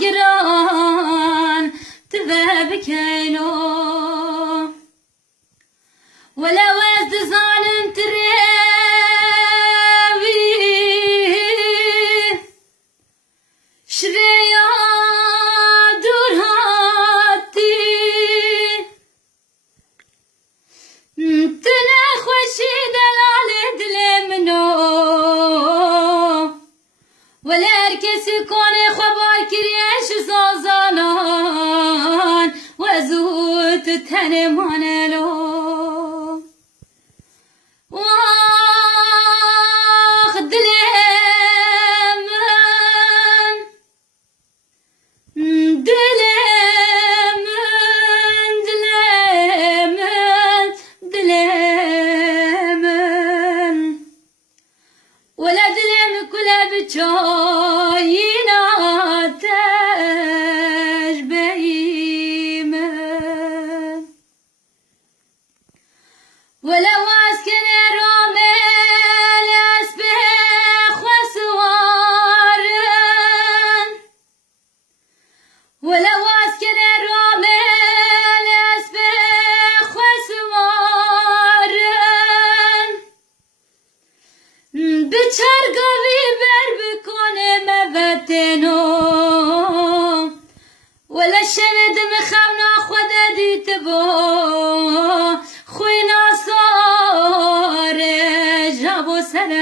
گران تبه بکینو ولو از دزانن تریوی شریا دور هاتی تنه خوشی دلال دل منو ولی هر کسی کنه خوابای کریش سازانان و زود تن مانلو واخ دلم دلم دلم دلم ولا دلم كلها بتشاينا تشبهيمن ولو أسكن الرمل أسبح وسوارن ولو أسكن الرمل أسبح وسوارن بچرگوی بر بکنه مبتنو ولا شندم خمنا خود دیت با خوی ناسار جاب و سر